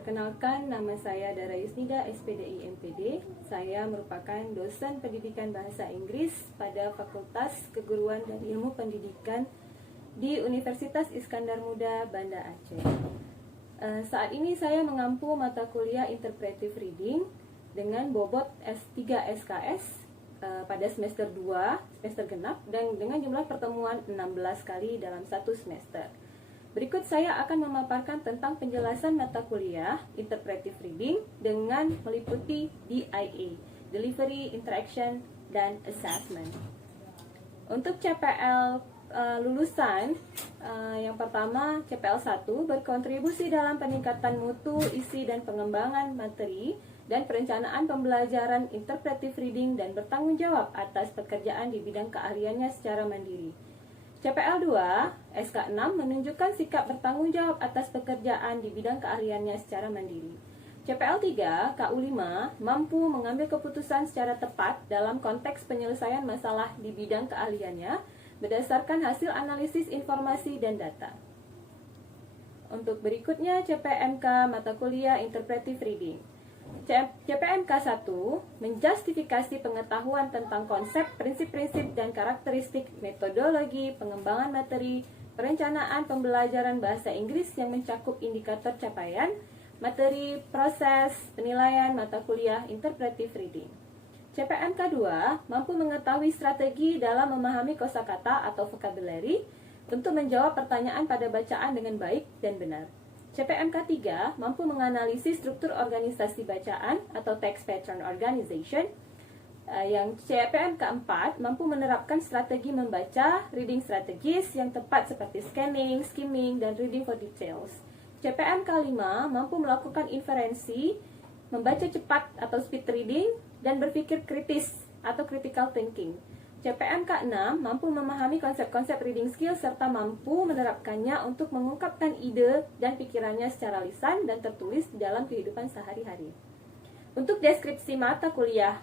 Perkenalkan, nama saya Dara Yusnida, SPDI MPD. Saya merupakan dosen pendidikan bahasa Inggris pada Fakultas Keguruan dan Ilmu Pendidikan di Universitas Iskandar Muda, Banda Aceh. Saat ini saya mengampu mata kuliah Interpretive Reading dengan bobot S3 SKS pada semester 2, semester genap, dan dengan jumlah pertemuan 16 kali dalam satu semester. Berikut saya akan memaparkan tentang penjelasan mata kuliah Interpretive Reading dengan meliputi DIA, Delivery, Interaction, dan Assessment. Untuk CPL lulusan, yang pertama CPL 1 berkontribusi dalam peningkatan mutu, isi, dan pengembangan materi dan perencanaan pembelajaran Interpretive Reading dan bertanggung jawab atas pekerjaan di bidang keahliannya secara mandiri. CPL 2, SK6 menunjukkan sikap bertanggung jawab atas pekerjaan di bidang keahliannya secara mandiri. CPL 3, KU5 mampu mengambil keputusan secara tepat dalam konteks penyelesaian masalah di bidang keahliannya berdasarkan hasil analisis informasi dan data. Untuk berikutnya CPMK mata kuliah Interpretive Reading. CPMK 1 menjustifikasi pengetahuan tentang konsep, prinsip-prinsip, dan karakteristik metodologi, pengembangan materi, perencanaan pembelajaran bahasa Inggris yang mencakup indikator capaian, materi, proses, penilaian mata kuliah Interpretive Reading. CPMK 2 mampu mengetahui strategi dalam memahami kosakata atau vocabulary untuk menjawab pertanyaan pada bacaan dengan baik dan benar. CPMK 3 mampu menganalisis struktur organisasi bacaan atau text pattern organization. Yang CPMK 4 mampu menerapkan strategi membaca, reading strategies yang tepat seperti scanning, skimming, dan reading for details. CPMK 5 mampu melakukan inferensi, membaca cepat atau speed reading, dan berpikir kritis atau critical thinking. CPMK 6 mampu memahami konsep-konsep reading skill serta mampu menerapkannya untuk mengungkapkan ide dan pikirannya secara lisan dan tertulis di dalam kehidupan sehari-hari. Untuk deskripsi mata kuliah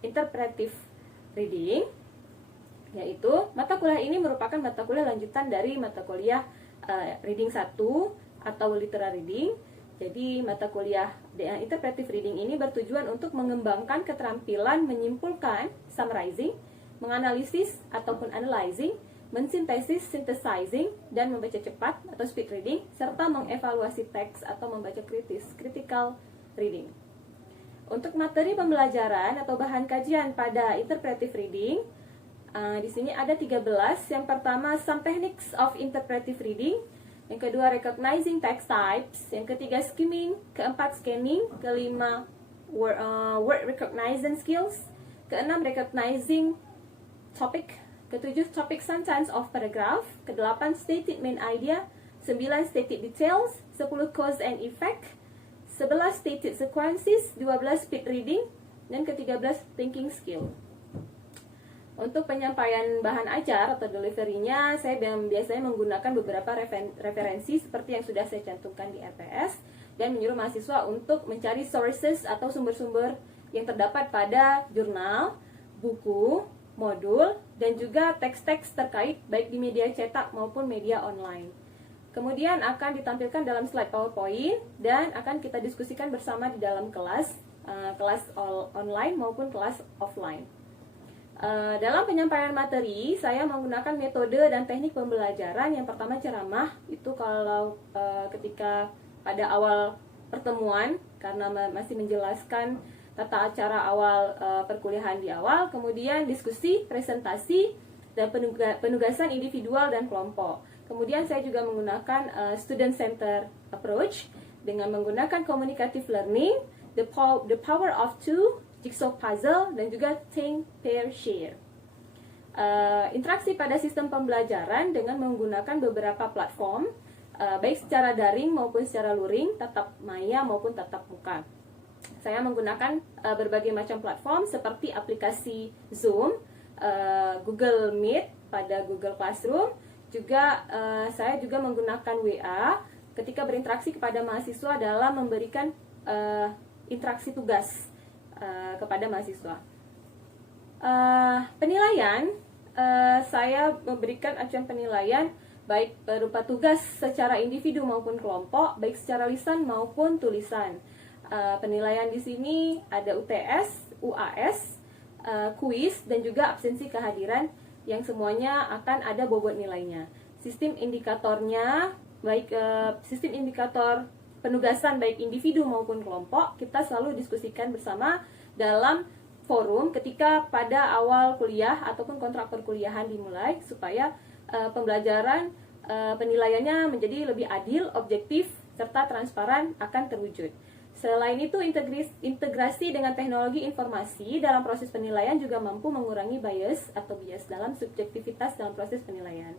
Interpretive Reading, yaitu mata kuliah ini merupakan mata kuliah lanjutan dari mata kuliah Reading 1 atau Literary Reading. Jadi mata kuliah Interpretive Reading ini bertujuan untuk mengembangkan keterampilan menyimpulkan, summarizing, menganalisis ataupun analyzing, mensintesis, synthesizing, dan membaca cepat atau speed reading, serta mengevaluasi teks atau membaca kritis, critical reading. Untuk materi pembelajaran atau bahan kajian pada Interpretive Reading, di sini ada 13. Yang pertama, Some Techniques of Interpretive Reading. Yang kedua, Recognizing Text Types. Yang ketiga, Skimming. Keempat, Scanning. Kelima, Word Recognition Skills. Keenam, Recognizing Topic. Ketujuh, Topic Sentence of Paragraph. Kedelapan, Stated Main Idea. 9, Stated Details. 10, Cause and Effect. 11, Stated Sequences. 12, Speed Reading. Dan ke-13, Thinking Skill. Untuk penyampaian bahan ajar atau delivery-nya, saya biasanya menggunakan beberapa referensi seperti yang sudah saya cantumkan di RPS dan menyuruh mahasiswa untuk mencari sources atau sumber-sumber yang terdapat pada jurnal, buku, modul, dan juga teks-teks terkait baik di media cetak maupun media online. Kemudian akan ditampilkan dalam slide PowerPoint dan akan kita diskusikan bersama di dalam kelas online maupun kelas offline. Dalam penyampaian materi, saya menggunakan metode dan teknik pembelajaran. Yang pertama, ceramah. Itu kalau ketika pada awal pertemuan, karena masih menjelaskan tata acara awal perkuliahan di awal. Kemudian diskusi, presentasi, dan penugasan individual dan kelompok. Kemudian saya juga menggunakan student center approach dengan menggunakan communicative learning, the power of two, jigsaw puzzle, dan juga think, pair, share. Interaksi pada sistem pembelajaran dengan menggunakan beberapa platform, baik secara daring maupun secara luring, tatap maya maupun tatap muka. Saya menggunakan berbagai macam platform seperti aplikasi Zoom, Google Meet pada Google Classroom. Juga saya juga menggunakan WA ketika berinteraksi kepada mahasiswa dalam memberikan interaksi tugas kepada mahasiswa. Penilaian, saya memberikan acuan penilaian baik berupa tugas secara individu maupun kelompok, baik secara lisan maupun tulisan. Penilaian di sini ada UTS, UAS, kuis, dan juga absensi kehadiran yang semuanya akan ada bobot nilainya. Sistem indikatornya, baik sistem indikator penugasan baik individu maupun kelompok, kita selalu diskusikan bersama dalam forum ketika pada awal kuliah ataupun kontrak perkuliahan dimulai, supaya pembelajaran penilaiannya menjadi lebih adil, objektif, serta transparan akan terwujud. Selain itu, integrasi dengan teknologi informasi dalam proses penilaian juga mampu mengurangi bias dalam subjektivitas dalam proses penilaian.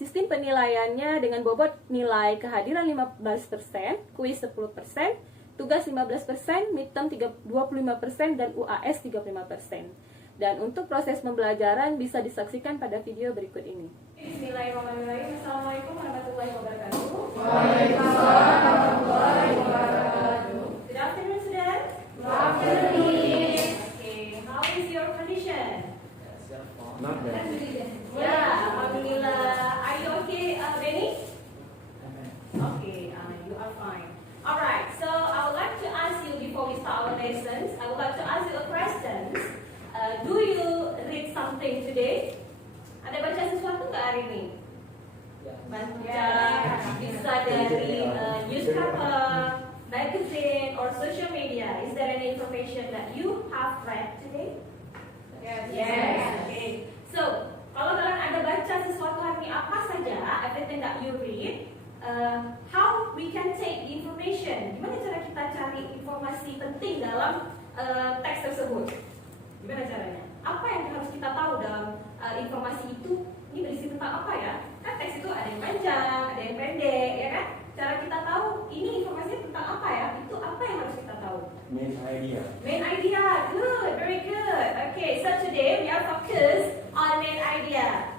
Sistem penilaiannya dengan bobot nilai kehadiran 15%, kuis 10%, tugas 15%, midterm 25%, dan UAS 35%. Dan untuk proses pembelajaran bisa disaksikan pada video berikut ini. Bismillahirrahmanirrahim. Assalamualaikum warahmatullahi wabarakatuh. Waalaikumsalam warahmatullahi wabarakatuh. Good afternoon, students. Good afternoon. Okay, how is your condition? Not bad. Yeah, alhamdulillah. Are you okay, Benny? Okay, you are fine. Alright, so I would like to ask you before we start our lessons, I would like to ask you a question. Do you read something today? Ada baca sesuatu nggak hari ini? Baca, bisa dari newspaper, magazine, or social media. Is there any information that you have read today? Yes. Okay. So, kalau kalian ada baca sesuatu hari ini apa saja, everything that you read, how we can take the information? Gimana cara kita cari informasi penting dalam teks tersebut? Gimana caranya? Apa yang harus kita tahu dalam informasi itu? Ini berisi tentang apa ya? Kan teks itu ada yang panjang, ada yang pendek, ya kan? Cara kita tahu ini informasinya tentang apa ya? Itu apa yang harus kita tahu? Main idea. Main idea, good, very good. Okay, so today we are focused on main idea.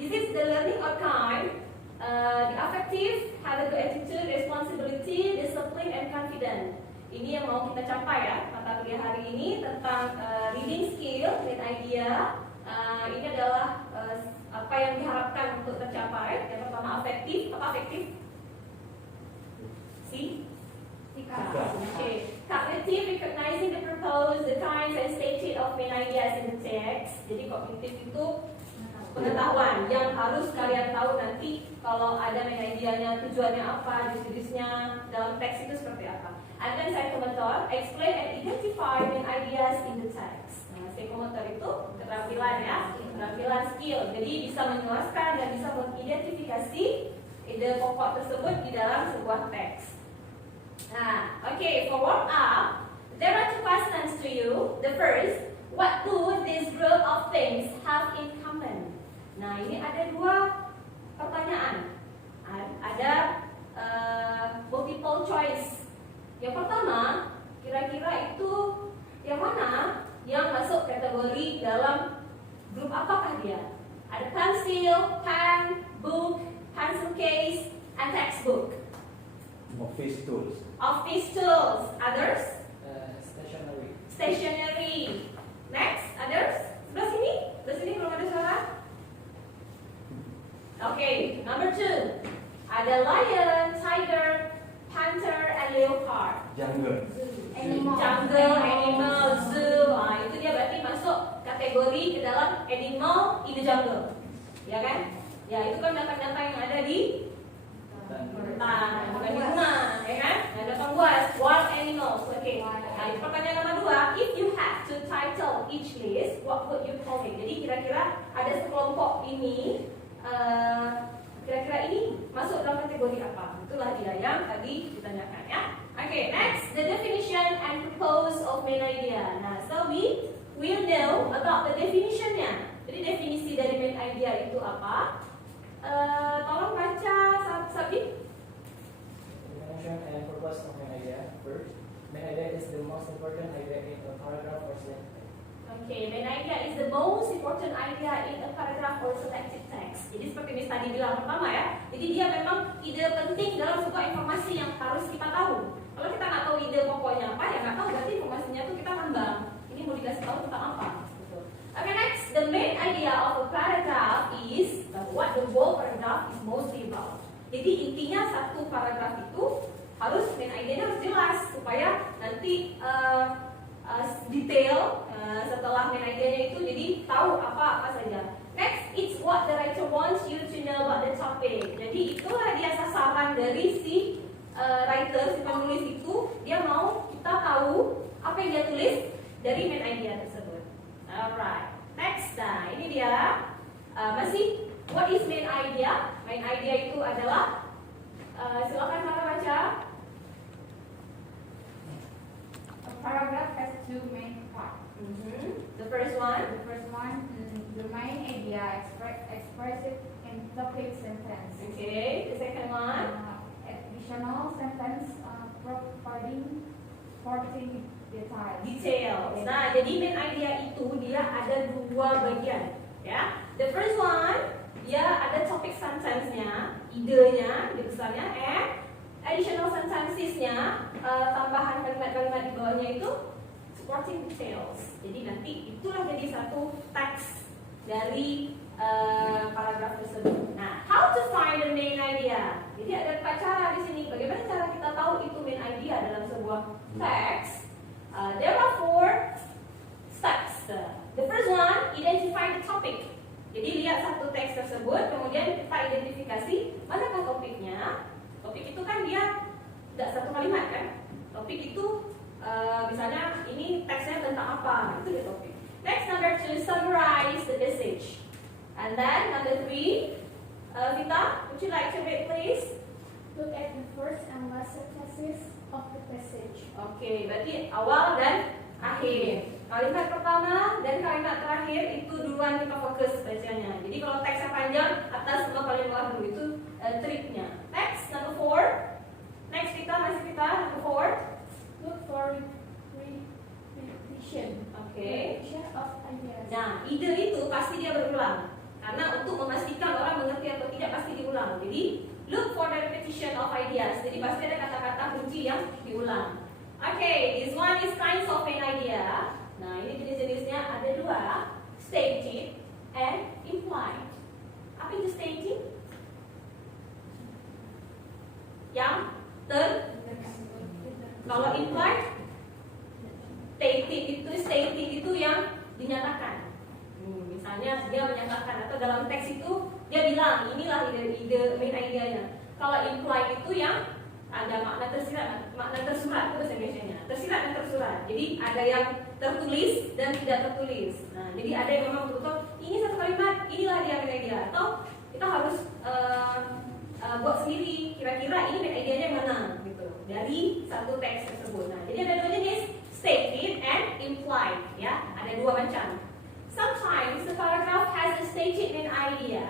This is the learning outcome. The affective, have a good attitude, responsibility, discipline, and confidence. Ini yang mau kita capai ya, mata kuliah hari ini tentang reading skill, main idea. Ini adalah apa yang diharapkan untuk tercapai. Yang pertama afektif, apa afektif? Okay. Cognitive, recognizing the purpose, the kinds and stated of main ideas in the text. Jadi kognitif itu pengetahuan yang harus kalian tahu nanti kalau ada main idea-nya, tujuannya apa, jenis-jenisnya dalam teks itu seperti apa. And then psychomotor, explain and identify main ideas in the text. Nah, psychomotor itu keterampilan ya, keterampilan skill. Jadi bisa menjelaskan dan bisa mengidentifikasi ide pokok tersebut di dalam sebuah teks. Nah, okay, for warm up, there are two questions to you. The first, what do this group of things have in common? Nah, ini ada dua pertanyaan. Ada multiple choice. Yang pertama, kira-kira itu yang mana yang masuk kategori dalam grup apakah dia? Ada pencil, pen, book, pencil case, and textbook. Office tools. Office tools. Others? Stationery. Stationery. Next, others? Sebelah sini? Sebelah sini belum ada suara? Okay, number 2. Ada lion, tiger, panther, and leopard. Jungle. Jungle, animal, zoo. Itu dia berarti masuk kategori ke dalam animal in the jungle. Ya kan? Ya, itu kan data-data yang ada di hutan, bukan di rumah, ya kan? Data buas, wild animals. Okay. Nah, pertanyaan nomor 2, if you have to title each list, what would you call it? Jadi kira-kira ada sekelompok ini, kira-kira ini masuk dalam kategori apa? Itulah dia yang tadi ditanyakan ya. Okay, next, the definition and purpose of main idea. Nah, so we will know about the definition-nya. Jadi definisi dari main idea itu apa? Tolong baca Sabi. Definition and purpose of main idea. First, main idea is the most important idea in a paragraph or sentence. Okay, main idea is the most important idea in a paragraph or selected text. Jadi seperti Miss tadi bilang pertama ya. Jadi dia memang ide penting dalam sebuah informasi yang harus kita tahu. Kalau kita nggak tahu ide pokoknya apa, ya nggak tahu berarti informasinya tuh kita ngambang. Ini mau dikasih tahu tentang apa? Gitu. Okay, next, the main idea of a paragraph mostly about. Jadi intinya satu paragraf itu harus main idea-nya harus jelas supaya nanti detail setelah main idea-nya itu jadi tahu apa saja. Next, it's what the writer wants you to know about the topic. Jadi itulah dia sasaran dari si writer, si penulis itu, dia mau kita tahu apa yang dia tulis dari main idea tersebut. Alright, next, nah ini dia masih what is main idea? Main idea itu adalah silakan Sarah baca. A paragraph has two main parts. The first one. The first one, the main idea expressed in topic sentence. Okay, the second one. Additional sentence providing supporting details. Details. Nah, jadi main idea itu dia ada dua bagian, ya. The first one, dia ada topic sentence-nya, idenya, ide besarnya, and additional sentences-nya, tambahan kalimat-kalimat di bawahnya itu supporting details. Jadi nanti itulah jadi satu teks dari paragraf tersebut. Nah, how to find the main idea? Jadi ada 4 cara di sini. Bagaimana cara kita tahu itu main idea dalam sebuah teks? There are 4 steps. The first one, identify the topic. Jadi lihat satu teks tersebut, kemudian kita identifikasi manakah topiknya. Topik itu kan dia tidak satu kalimat kan? Topik itu misalnya ini teksnya tentang apa? Itu dia topik. Next, number 2, summarize the message. And then number 3, Vita, would you like to read please? Look at the first and last sentences of the passage. Oke, berarti awal dan akhir. Kalimat pertama dan kalimat terakhir itu duluan kita fokus bacanya. Jadi kalau teksnya panjang, atas sama paling bawah dulu itu triknya. Next, number 4. Next number 4. Look for repetition. Oke. Repetition of ideas. Nah, ide itu pasti dia berulang. Karena untuk memastikan orang mengerti atau tidak pasti diulang. Jadi, look for the repetition of ideas. Jadi pasti ada kata-kata kunci yang diulang. Okay, this one is kinds of an idea. Nah, ini jenis-jenisnya ada 2. Stated and implied. Apa itu stated? Yang kalau implied, stated itu yang dinyatakan. Misalnya dia menyatakan atau dalam teks itu dia bilang inilah ide main idenya. Kalau implied itu yang ada makna tersirat, itu bahasa Indonesianya. Tersirat dan tersurat. Jadi ada yang tertulis dan tidak tertulis. Nah, jadi ada yang memang betul-betul ini satu kalimat, inilah dia main idea. Atau kita harus buat sendiri. Kira-kira ini main idenya mana gitu dari satu teks tersebut. Nah, jadi ada 2 jenis, stated and implied. Ya, ada 2 macam. Sometimes the paragraph has a stated main idea,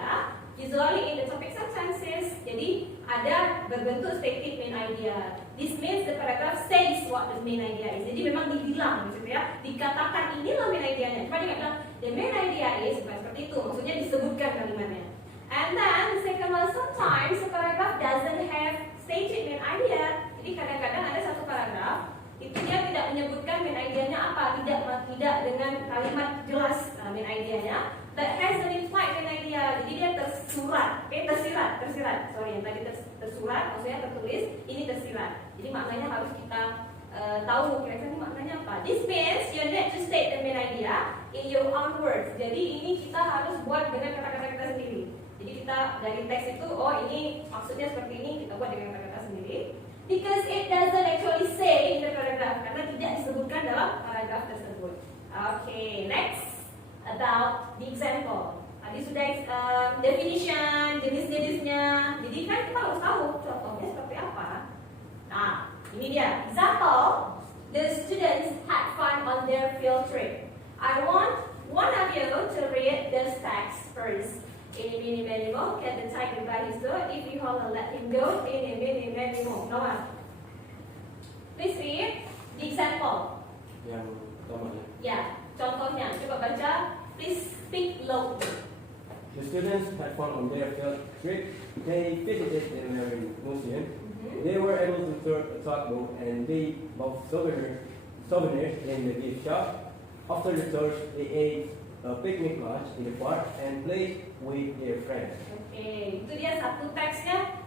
usually in the topic sentences. Jadi ada berbentuk stated main idea. This means the paragraph says what the main idea is. Jadi memang dibilang gitu ya, dikatakan inilah main idenya. Cuma dia bilang the main idea is seperti itu. Maksudnya disebutkan kalimatnya. And then the second one, sometimes the paragraph doesn't have stated main idea. Jadi kadang-kadang ada satu paragraf itu dia tidak menyebutkan main idenya apa, tidak dengan kalimat jelas main idenya, but has an implied main idea. Jadi dia tersirat. Sorry, yang tadi tersurat, maksudnya tertulis, ini tersirat. Jadi maknanya harus kita tahu kira-kira ini maknanya apa. This means you need to state the main idea in your own words. Jadi ini kita harus buat dengan kata-kata kita sendiri. Jadi kita dari teks itu, oh ini maksudnya seperti ini, kita buat dengan kata-kata sendiri. Because it doesn't actually say in the paragraph, karena tidak disebutkan dalam paragraf tersebut. Okay, next about the example. Tadi sudah definition, jenis-jenisnya. Jadi kan kita harus tahu contohnya seperti apa. Nah, ini dia example. The students had fun on their field trip. I want one of you to read this text first. Ini, mini, many, mo, get the tiger by his throat. If you hold and let him go, ini, mini, many, mo. Noah, please read the example. Yang pertama ya. Ya, contohnya. Coba baca. Please speak loudly. The students had fun on their field trip. They visited the marine museum. They were able to tour a tugboat and they bought souvenirs in the gift shop. After the tours, they ate a picnic lunch in the park and play with their friends. Oke, itu dia satu teksnya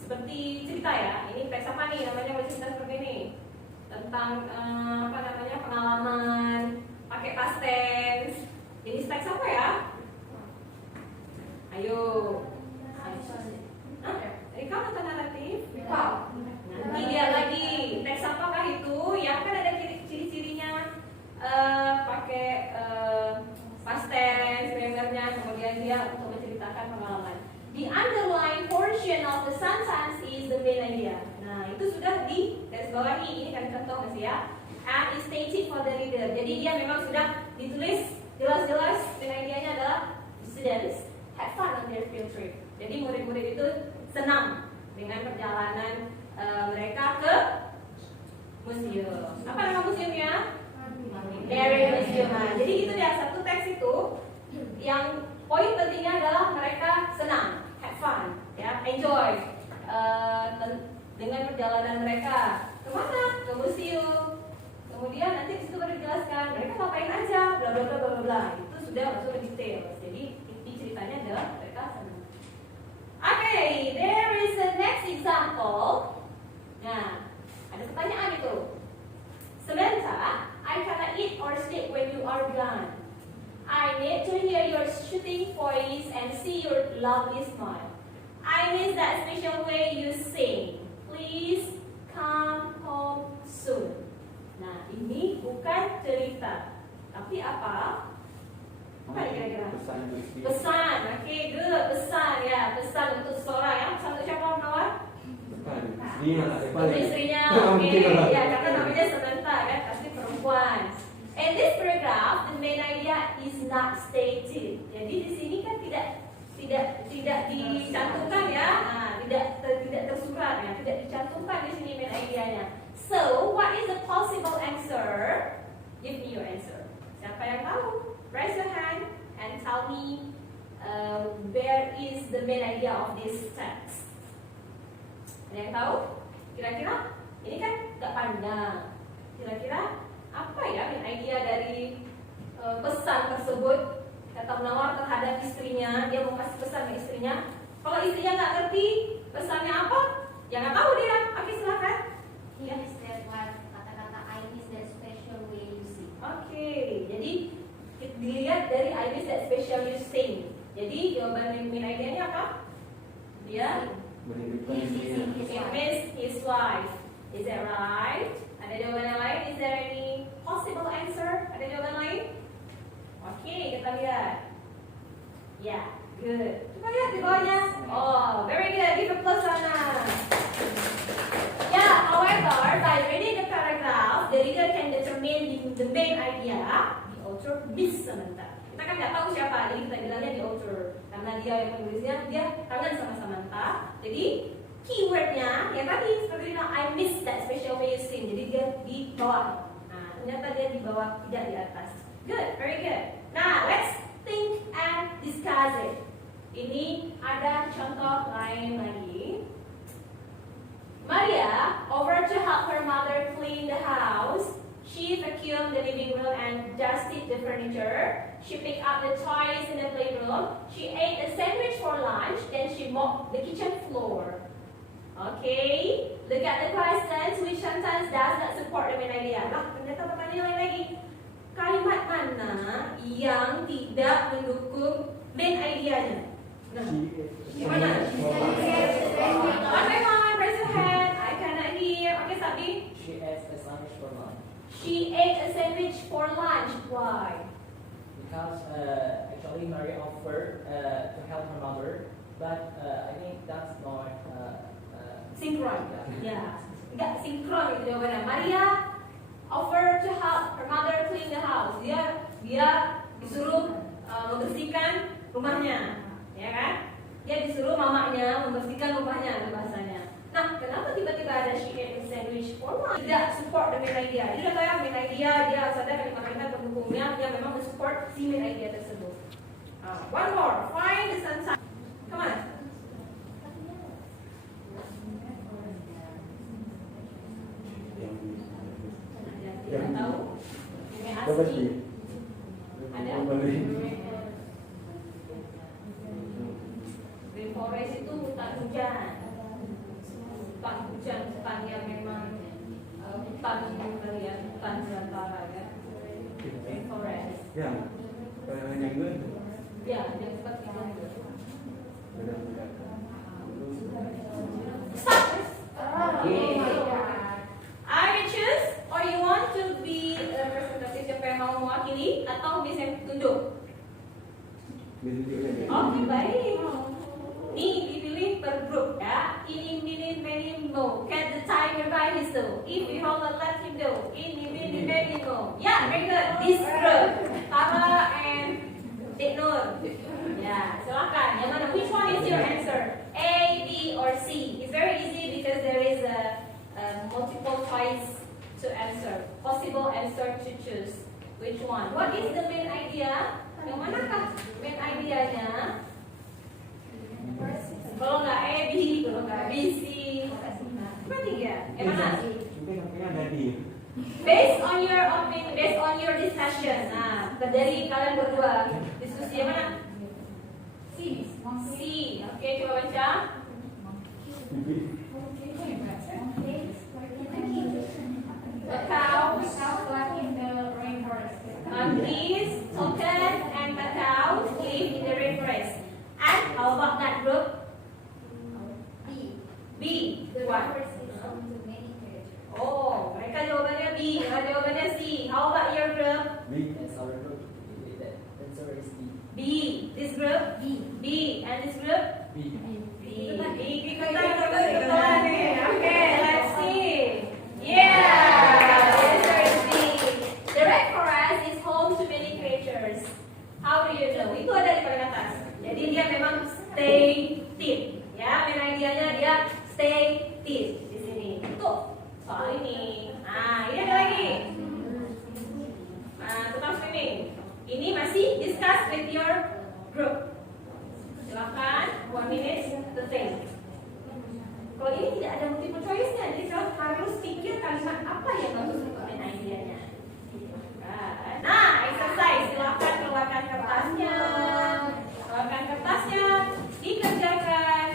seperti cerita ya. Ini teks apa nih namanya bercerita seperti ini tentang apa namanya pengalaman pakai past tense. Jadi teks apa ya? Ayo. Hah? Dari kamu atau naratif? Wow. Nanti dia lagi teks apakah itu? Yang kan ada ciri-cirinya pakai past tense, grammarnya, kemudian dia untuk menceritakan pengalaman. The underlying portion of the sentence is the main idea. Nah, itu sudah di garis bawahi. Ini kan contoh masih ya. And is stated for the reader. Jadi dia memang sudah ditulis jelas-jelas. Main idea-nya adalah students have fun on their field trip. Jadi murid-murid itu senang dengan perjalanan mereka ke museum. Apa nama museumnya? Mary Museum. Nah, jadi itu dia satu teks itu yang poin pentingnya adalah mereka senang, have fun, ya, enjoy dengan perjalanan mereka kemana? Ke museum. Kemudian nanti di situ baru dijelaskan mereka ngapain aja, bla bla bla bla bla. Itu sudah masuk ke detail. Jadi inti ceritanya adalah mereka senang. Okay, there is the next example. Nah, ada pertanyaan itu. Samantha, I cannot eat or sleep when you are gone. I need to hear your soothing voice and see your lovely smile. I miss that special way you sing. Please come home soon. Nah, ini bukan cerita, tapi apa? Apa kira-kira? Pesan. Oke, good. Pesan ya, pesan untuk seseorang ya. Pesan untuk siapa, Nawar? Untuk istrinya. Oke, ya karena namanya Samantha kan, pasti perempuan. In this paragraph, the main idea is not stated. Jadi di sini kan tidak dicantumkan ya, nah, tidak tersurat ya, tidak dicantumkan di sini main idea-nya. So, what is the possible answer? Give me your answer. Siapa yang tahu? Raise your hand and tell me where is the main idea of this text. Ada yang tahu? Kira-kira? Ini kan gak panjang. Kira-kira apa ya main idea dari pesan tersebut? Kata Munawar terhadap istrinya, dia mau kasih pesan ke istrinya. Kalau istrinya nggak ngerti pesannya apa, ya nggak tahu dia. Oke, silakan. He is that one, kata-kata I miss that special way you sing. Oke, jadi dilihat dari I miss that special you sing. Jadi jawaban main idea-nya apa? Dia he miss his wife. Is that right? Ada jawaban yang lain? Is there any possible answer? Ada jawaban lain? Oke, kita lihat. Ya, good. Coba lihat di bawahnya. Oh, very good. Give a plus sana. Yeah, however, by reading the paragraph, the reader can determine the main idea. The author miss Samantha. Kita kan nggak tahu siapa, jadi kita bilangnya the author. Karena dia yang menulisnya, dia kangen sama Samantha. Jadi keywordnya yang tadi seperti ini, I miss that special way you sing. Jadi dia di bawah. Nah, ternyata dia di bawah, tidak di atas. Good, very good. Now, let's think and discuss it. Ini ada contoh lain lagi. Maria over to help her mother clean the house. She vacuumed the living room and dusted the furniture. She picked up the toys in the playroom. She ate a sandwich for lunch. Then she mopped the kitchen floor. Okay, look at the questions. Which sentence does not support the main idea? Lah, ternyata pertanyaan lain lagi. Kalimat mana yang tidak mendukung main idea-nya? Nah, gimana? One by one, raise your hand. I cannot hear. Okay, Sabdi. She ate a sandwich for lunch. She ate a sandwich for lunch. Why? Because actually Maria offered to help her mother, but I think that's not Sinkron. Ya, nggak sinkron itu jawabannya. Maria offer to help her mother clean the house. Dia disuruh membersihkan rumahnya, ya kan? Dia disuruh mamanya membersihkan rumahnya, itu bahasanya. Nah, kenapa tiba-tiba ada she ate a sandwich for lunch? Tidak support the main idea. Jadi udah kayak main idea, dia harus ada kalimat-kalimat pendukungnya yang memang support si main idea tersebut. One more, find the sentence. Come on. Tidak tahu? Ini asli. ada. Rainforest itu hutan hujan. Hutan yang memang hutan ya, hutan belantara ya. Rainforest. Ya, jungle. Ya, yang seperti itu. Stop. Okay. Are you choose or you want to be representative siapa yang mau mewakili atau bisa tunduk? Oke, baik. Nih dipilih per grup ya. Ini mo. Can the timer by his so? If you hold on, let him go. Ini mo. Yeah, very good. This group, Tara and Dek Nur. Ya, silakan. Yang mana? Which one is your answer? A, B, or C? It's very easy because there is a multiple choice to answer. Possible answer to choose. Which one? What is the main idea? Yang manakah main idenya? Kalau nggak A, B, kalau nggak B, C. Cuma tiga. Yang mana? Mungkin kayaknya ada di. Based on your opinion, based on your discussion. Nah, dari kalian berdua diskusi yang mana? C. C. Oke, coba baca. The cows, live in the rainforest. monkeys, toucans, and the cows live in the rainforest. And how about that group? B. B. The What? rainforest is home to many creatures. Oh, mereka jawabannya B, mereka jawabannya C. How about your group? Yes, our group. The answer is B. B. This group? B. B. And this group? B. B. Ikutan nih. Oke, let's see. Yeah, the answer is B. The rainforest is home to many creatures. How do you know? Itu ada di paling atas. Jadi dia memang stay tip. Ya, main idenya dia stay tip di sini. Tuh, soal ini. Nah, ini ada lagi. Nah, tentang swimming. Ini masih discuss with your group. Silakan, 1 minute to think. Kalau ini tidak ada multiple choice-nya, jadi kalian harus pikir kalimat apa yang bagus untuk main idenya. Nah, exercise. Silakan keluarkan kertasnya. Keluarkan kertasnya. Dikerjakan.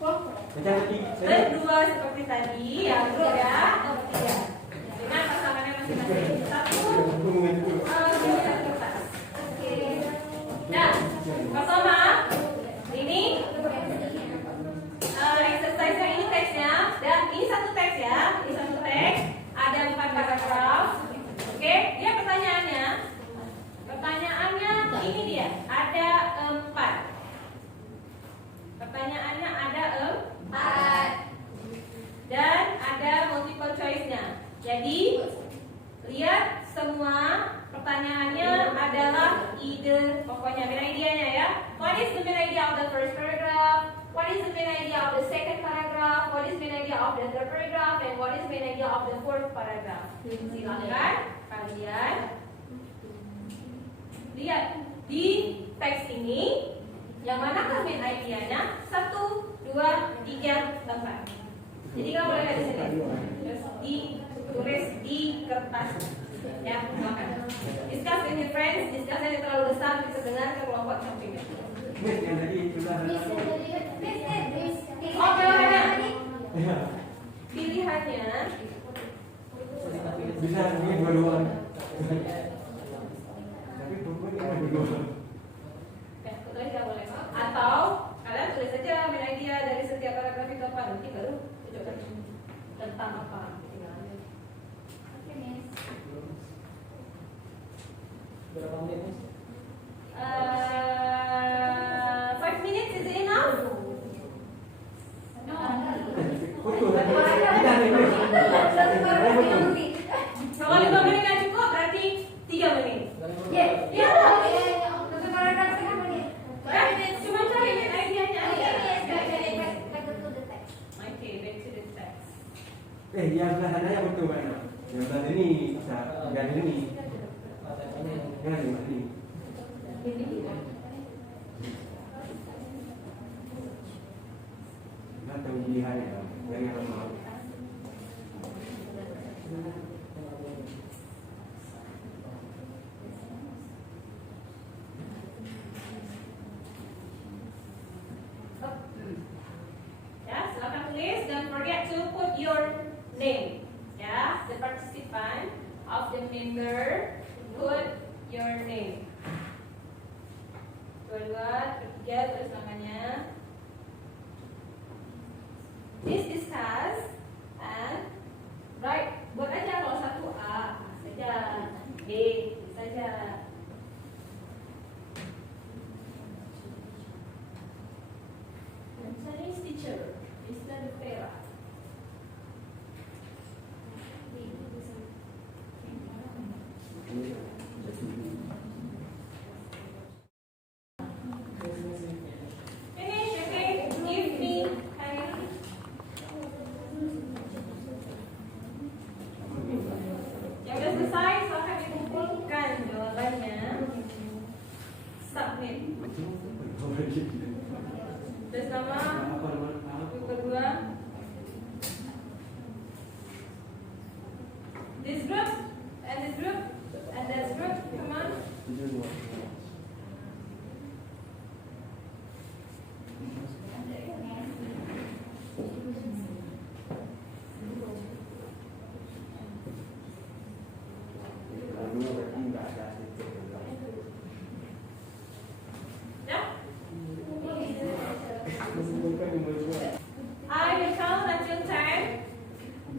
Macam tadi, Berdua seperti tadi, ya grup ya. Bertiga. Dengan pasangannya masing-masing. Satu. Kertas. Nah, bersama ini exercise ini teksnya dan ini satu teks ya, ini satu teks ada 4 paragraf. Oke, dia pertanyaannya ini dia ada 4. Pertanyaannya ada 4 dan ada multiple choice-nya. Jadi lihat semua pertanyaannya adalah ide, pokoknya main idenya ya. What is the main idea of the first paragraph? What is the main idea of the second paragraph? What is the main idea of the third paragraph? And what is the main idea of the fourth paragraph? Silakan kalian lihat di teks ini yang manakah main idenya? 1, 2, 3, 4. Jadi kamu boleh lihat di sini. Terus ditulis di kertas. Ya, silakan. Discuss with your friends. Discussnya yang terlalu besar bisa dengar ke kelompok sampingnya. yang tadi sudah Oke, pilihannya bisa mungkin dua-duaan. Tapi pokoknya berdua. ya, tulis tidak boleh. Atau kalian tulis saja main idea dari setiap paragraf itu apa, nanti baru cocokkan tentang apa. Berapa menit, Miss? 5 minutes is it enough? No. Betul. Kita ini. Kalau 5 menit nggak cukup berarti 3 menit. Ya. Ya, Satu paragraf 3 menit. cuma cari idenya aja. Back to the text. Oke, back to the text. Yang sebelah sana yang betul mana? Yang sebelah ini bisa, yang ini. Matanya Yang ini. put your name. Dua-dua, ketiga, terus namanya. This discuss and right. Buat aja kalau satu A saja, B saja. Chinese teacher, Mr. Rivera. Finish, okay? Give me time. Yang sudah selesai, silakan dikumpulkan jawabannya. Submit. Terus nama yang kedua. This group and this group and that group, come on. Yeah? I will count until 10.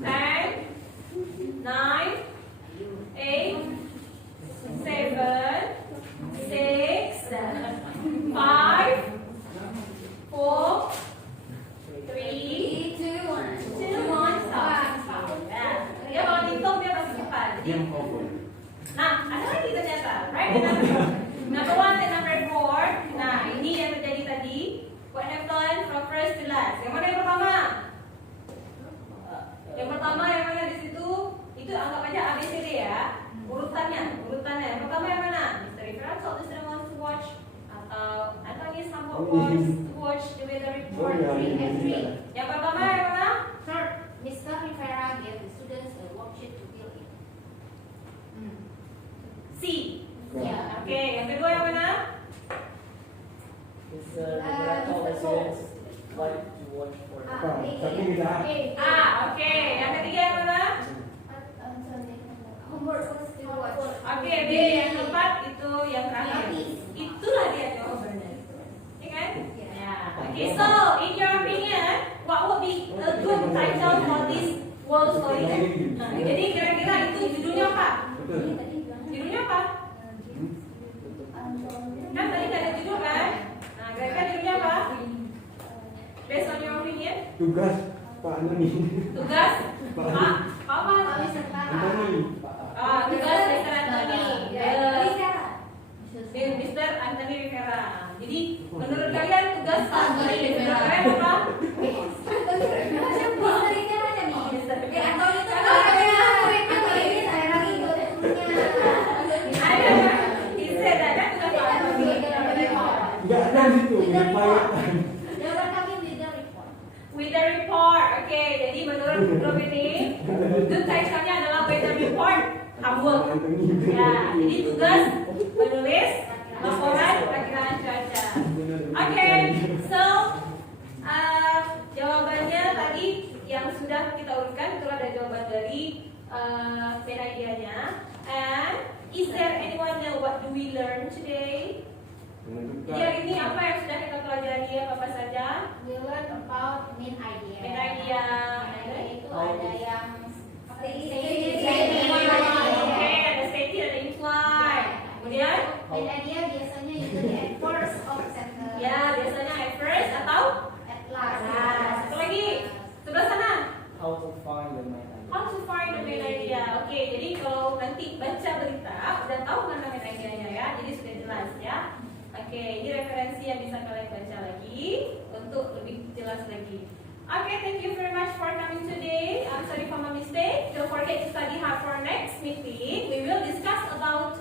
10, 9, 8, 7, 6, 5, 4, 3, 2, 1, stop. Ya. Dia kalau hitung dia pasti cepat. Nah, ada lagi ternyata. Right? Number 1 and number 4. Nah, ini yang terjadi tadi. What happened from first to last? Yang mana yang pertama? Yang pertama yang mana di situ? Itu anggap aja ABCD ya. Urutannya. Yang pertama yang mana? Mr. Rivera told the student wants to watch, atau Anthony Sambo wants to watch the weather report. 3 and 3. Yang pertama yang mana? Third, Mr. Rivera gave the students a worksheet to fill in. C. Yeah. Oke, yang kedua yang mana? Mr. Rivera told the students like to watch for A. Oke. Yang ketiga yang mana? Homework to watch. Oke, B. Yang keempat itu yang terakhir. Itulah dia jawabannya. Ya kan? Ya. Oke, so in your opinion, what would be a good title for this world story? Nah, jadi kira-kira itu judulnya apa? Judulnya apa? Kan tadi nggak ada judul kan? Nah, kira-kira judulnya apa? Based on your opinion? Tugas Pak Antoni. Tugas Pak apa? Antoni. Tugas Mr. Anthony. Mr. Anthony Rivera. Jadi menurut kalian tugas Pak Anthony Rivera kalian apa? Enggak ada di situ, Weather report. Oke, jadi menurut grup ini good title-nya adalah weather report Hamburg. Ya, jadi tugas menulis laporan perkiraan cuaca. Oke, so jawabannya tadi yang sudah kita urutkan itu ada jawaban dari pen idea-nya. And is there anyone know what do we learn today? Jadi hari ini apa yang sudah kita pelajari apa saja? We learn about main idea. Main idea. Main idea itu ada yang Oke, ada stated, ada implied. Kemudian main idea biasanya usually at first of sentence. ya biasanya at first atau At last. nah, satu lagi sebelah sana. how to find the main idea. How to find the main idea. Oke, jadi kalau nanti baca berita udah tahu mana main idea-nya ya. Jadi sudah jelas ya. Oke, ini referensi yang bisa kalian baca lagi untuk lebih jelas lagi. Okay, thank you very much for coming today. I'm sorry for my mistake. Don't forget to study hard for next meeting. We will discuss about